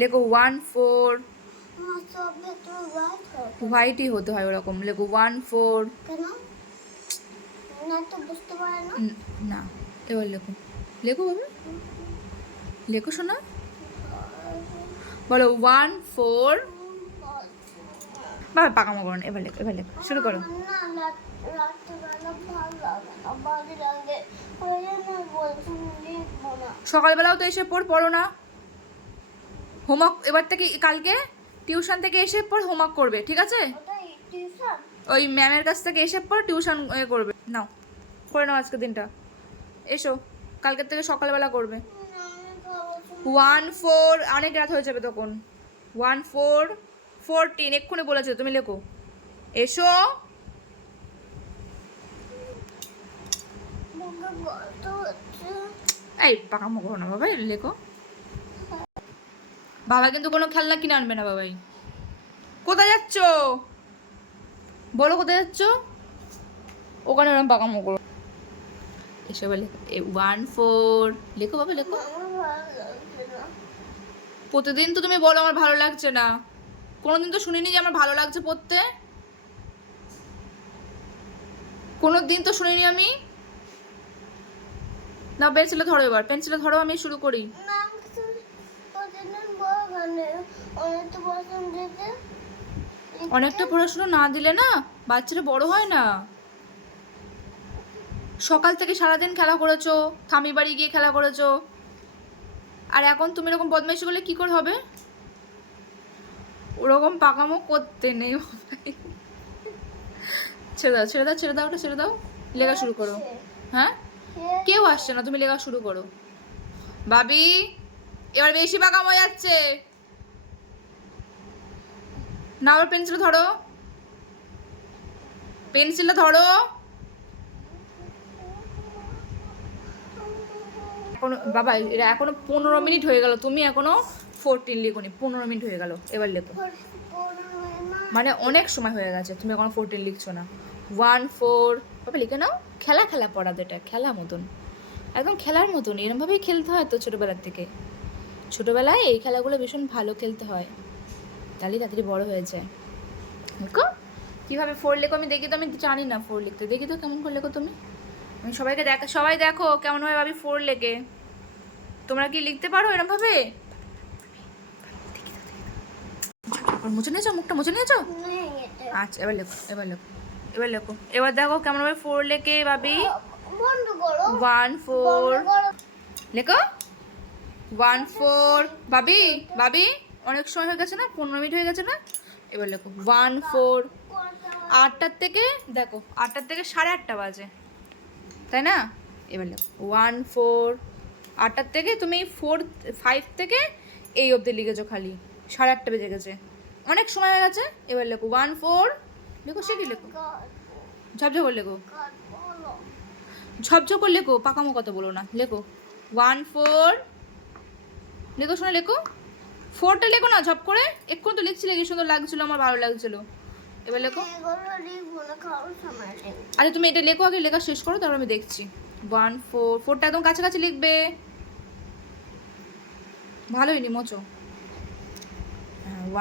লেখো 1 4। হোয়াইটই হতে হয় ওরকম। লেখো 1 4। না, এবার লেখো, লেখো বাবা, লেখো শোনা, বলো 1 4। বাবা পাকামো করো না, এবার লেখো, এবার লেখো, শুরু করো। সকালবেলাও তো এসে পড়ো না হোমওয়ার্ক। এবার থেকে কালকে টিউশন থেকে এসে পর হোমওয়ার্ক করবে, ঠিক আছে? ওই ম্যামের কাছ থেকে এসে পর টিউশন করবে। নাও করে নাও আজকের দিনটা, এসো কালকের থেকে সকালবেলা করবে। 1 4, অনেক রাত হয়ে যাবে তখন। 1 4 14 এক্ষুনি বলেছো তুমি, লেখো, এসো। এই পাকামো করো না বাবাই, লেখো। বাবা কিন্তু কোনো খেলনা কিনে আনবে না বাবাই। কোথায় যাচ্ছ বলো, কোথায় যাচ্ছ? ওখানে ওরকম পাকামো করো। এসে বলে 1 4 লেখো বাবা, লেখো। প্রতিদিন তো তুমি বলো আমার ভালো লাগছে না, কোনোদিন তো শুনিনি যে আমার ভালো লাগছে পড়তে, কোনোদিন তো শুনিনি আমি। না পেন্সিলে ধরো, এবার পেন্সিলে ধরো, আমি শুরু করি। অনেকটা পড়াশোনা না দিলে না বাচ্চারা বড় হয় না। সকাল থেকে সারাদিন খেলা করেছো, থামি বাড়ি গিয়ে খেলা করেছো, আর এখন তুমি এরকম বদমাইশি করলে কি করে হবে? ওরকম পাকামো করতে নেই। ছেড়ে দাও, ছেড়ে দাও, ছেড়ে দাও, ওটা ছেড়ে দাও, লেখা শুরু করো। হ্যাঁ, কেউ আসছে না, তুমি লেখা শুরু করো। ভাবি এবার বেশি পাকামো যাচ্ছে না। আবার পেন্সিল ধরো, পেন্সিলটা ধরো। এখনো বাবা, এরা এখনো 15 মিনিট হয়ে গেল, তুমি এখনো 14 লিখোনি, 15 মিনিট হয়ে গেল, এবার লেখো। মানে অনেক সময় হয়ে গেছে, তুমি এখনো 14 লিখছো না। 1 4 বাবা লিখে নাও। খেলা খেলা পড়াতে, এটা খেলা মতন, একদম খেলার মতন, এরমভাবেই খেলতে হয় তো ছোটোবেলার থেকে। ছোটোবেলায় এই খেলাগুলো ভীষণ ভালো খেলতে হয়, তাহলেই তাড়াতাড়ি বড় হয়ে যায়। লেখো কীভাবে 4 লেখো আমি দেখি তো, আমি জানি না 4 লিখতে, দেখি তো কেমন করে লেখো তুমি। আমি সবাইকে সবাই দেখো কেমন হয় ভাবি 4 লেখে। তোমরা কি লিখতে পারো এরকম ভাবে? মুছে নিয়েছো, মুখটা মুছে নিয়েছো? আচ্ছা এবার লেখো, এবার লেখো, এবার লেখো, এবার দেখো কেমন ভাবে 4 লেখে ভাবি। 1 4 লেখো, 1 4 ভাবি, ভাবি অনেক সময় হয়ে গেছে না, 15 মিনিট হয়ে গেছে না। এবার লেখো 1 4। 8টার থেকে দেখো, 8টার থেকে 8:30 বাজে, তাই না? এবার লেখো 1 4। 8টার থেকে তুমি 4 5 থেকে এই অবধি লিখেছো, খালি 8:30 বেজে গেছে, অনেক সময় হয়ে গেছে। এবার লেখো 1 4 লেখো, সে কি লেখো, ঝপঝপ লেখো, ঝপঝপ লেখো, পাকামো কথা বলো না, লেখো 1 4 লেখো, শোনো লেখো, 4টা লেখো না ঝপ করে, এক্ষুনি তো লিখছিলে কি সুন্দর লাগছিল, আমার ভালো লাগছিল। এবার লেখো। আচ্ছা তুমি এটা লেখো আগে, লেখা শেষ করো, তারপর আমি দেখছি। 1 4 4টা একদম কাছাকাছি লিখবে, ভালোই নি মোচো।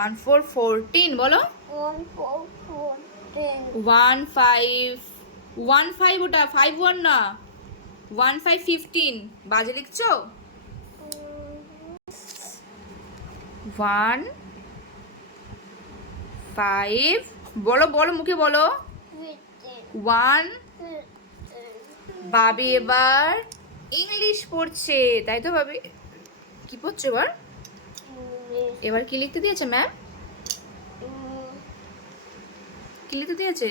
1 4 14 বলো। 1 5 1 5 ওটা 5 1 না, 1 5 15 বাজে লিখছো। 1 5 বলো, বলো মুখে বলো। 1 ভাবি এবার ইংলিশ পড়ছে, তাই তো ভাবি? কি পড়ছে এবার? এবার কি লিখতে দিয়েছে ম্যাম? কি লিখতে দিয়েছে?